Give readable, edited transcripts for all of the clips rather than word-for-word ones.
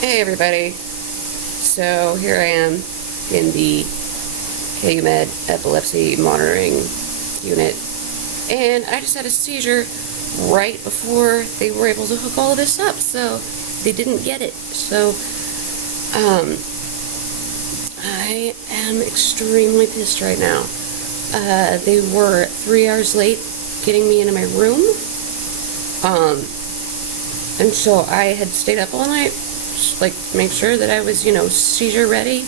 Hey everybody, so here I am in the KU-Med epilepsy monitoring unit, and I just had a seizure right before they were able to hook all of this up, so they didn't get it. So I am extremely pissed right now. They were 3 hours late getting me into my room, and so I had stayed up all night, like, make sure that I was, seizure ready.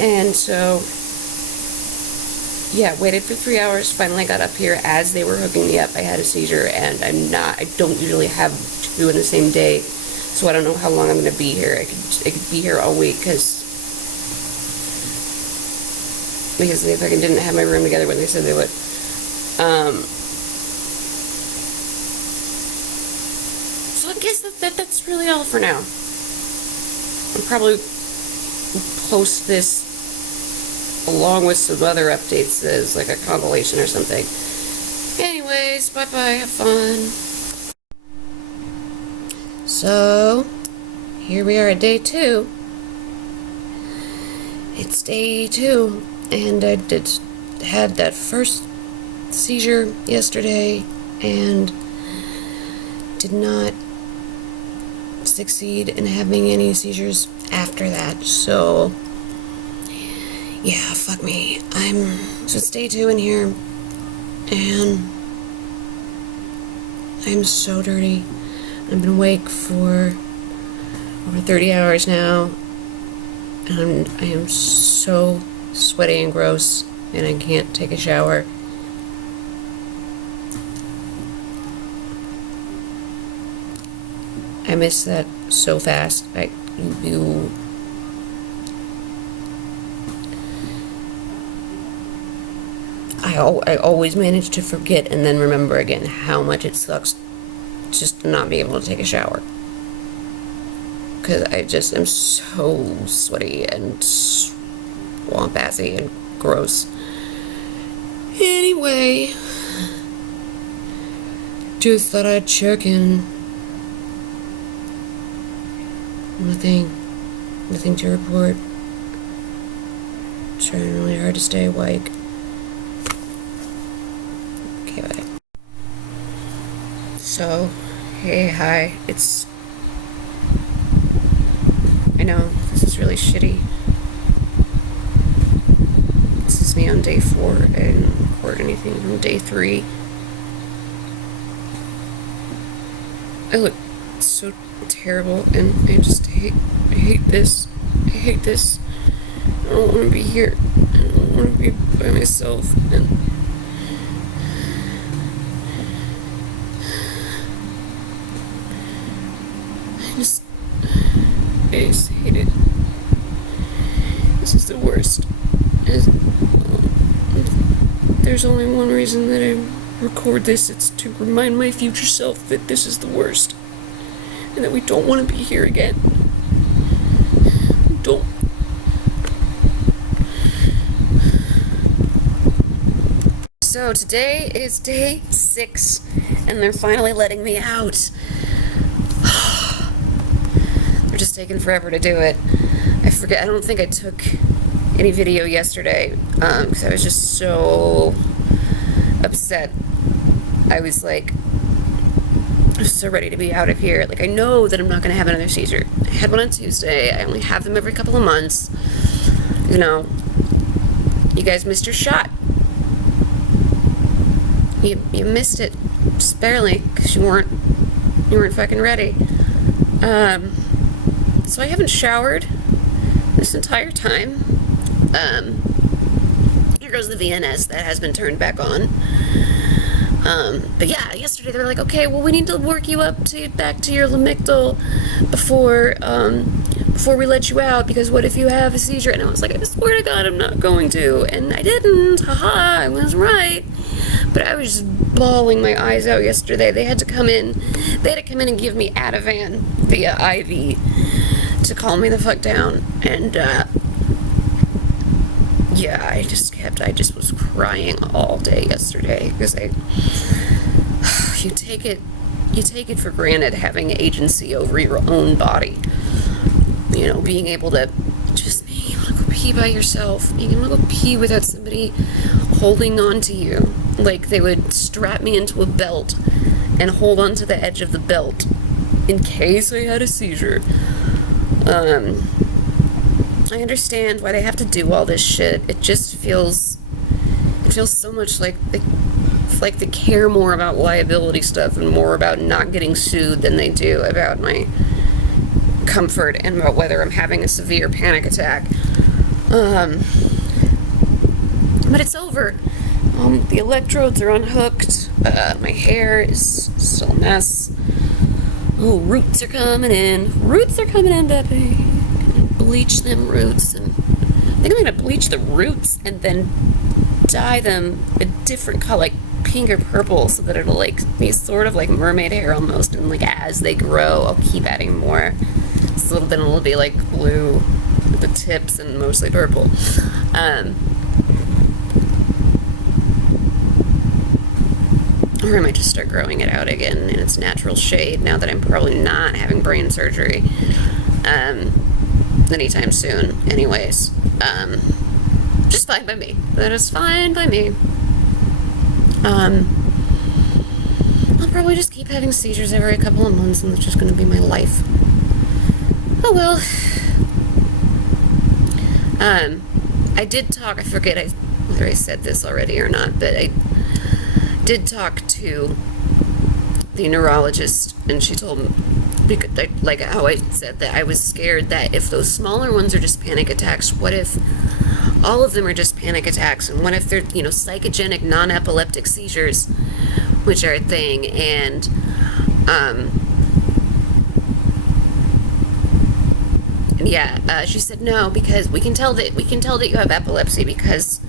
And so, yeah, waited for 3 hours, finally got up here as they were hooking me up. I had a seizure, and I don't usually have two in the same day, so I don't know how long I'm going to be here. I could be here all week, because they fucking didn't have my room together when they said they would. So I guess that's really all for now. I'll probably post this along with some other updates as like a compilation or something. Anyways, bye-bye, have fun. So, here we are at day 2. It's day 2, and I had that first seizure yesterday, and did not succeed in having any seizures after that. So yeah, fuck me. So it's day 2 in here, and I'm so dirty. I've been awake for over 30 hours now, and I am so sweaty and gross, and I can't take a shower. I miss that so fast. I always manage to forget and then remember again how much it sucks just to not be able to take a shower. Because I just am so sweaty and swamp-assy and gross. Anyway, just thought I'd check in. Nothing to report. Trying really hard to stay awake. Okay, bye. So, hey, hi. I know, this is really shitty. This is me on day 4. I didn't record anything from day 3. I look so terrible, and I just hate this. I hate this. I don't want to be here. I don't want to be by myself, and I just hate it. This is the worst. There's only one reason that I record this. It's to remind my future self that this is the worst, and that we don't want to be here again. We don't. So today is day 6, and they're finally letting me out. They're just taking forever to do it. I don't think I took any video yesterday, because I was just so upset. I was so ready to be out of here. Like, I know that I'm not going to have another seizure. I had one on Tuesday. I only have them every couple of months. You guys missed your shot. You missed it just barely, because you weren't fucking ready. So I haven't showered this entire time. Here goes the VNS that has been turned back on. But yeah, yesterday they were like, okay, well, we need to work you up back to your Lamictal before we let you out, because what if you have a seizure? And I was like, I swear to God, I'm not going to. And I didn't. Haha, I was right. But I was just bawling my eyes out yesterday. They had to come in and give me Ativan via IV to calm me the fuck down. And, yeah, I just was crying all day yesterday, because you take it for granted having agency over your own body. being able to just being able to go pee by yourself, being able to go pee without somebody holding on to you. Like, they would strap me into a belt and hold on to the edge of the belt in case I had a seizure. I understand why they have to do all this shit. It just feels so much like they care more about liability stuff and more about not getting sued than they do about my comfort and about whether I'm having a severe panic attack. But it's over. The electrodes are unhooked. My hair is still a mess. Oh, roots are coming in. Roots are coming in, Beppy. Bleach them roots, and I think I'm gonna bleach the roots and then dye them a different color, like pink or purple, so that it'll like be sort of like mermaid hair almost, and like as they grow I'll keep adding more. So then it'll be like blue at the tips and mostly purple. Or I might just start growing it out again in its natural shade now that I'm probably not having brain surgery anytime soon anyways. Just fine by me. That is fine by me. I'll probably just keep having seizures every couple of months, and that's just going to be my life. Oh well. I did talk, I forget whether I said this already or not, but I did talk to the neurologist, and she told me, like how I said that I was scared that if those smaller ones are just panic attacks, what if all of them are just panic attacks, and what if they're, psychogenic non-epileptic seizures, which are a thing, and she said no, because we can tell that you have epilepsy, because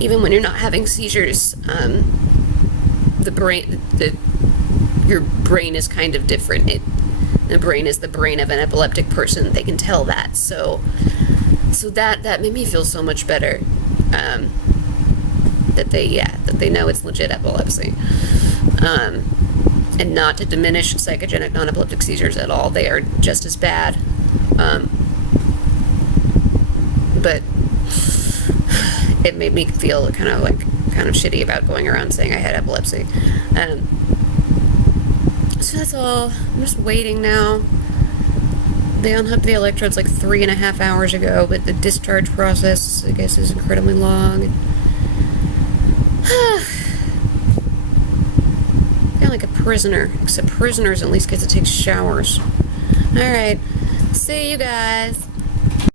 even when you're not having seizures, your brain is kind of different. The brain is the brain of an epileptic person. They can tell that. So that made me feel so much better. That they know it's legit epilepsy. And not to diminish psychogenic non-epileptic seizures at all. They are just as bad. But it made me feel kind of shitty about going around saying I had epilepsy. So that's all. I'm just waiting now. They unhooked the electrodes like 3.5 hours ago, but the discharge process, I guess, is incredibly long. I feel like a prisoner, except prisoners at least get to take showers. Alright, see you guys.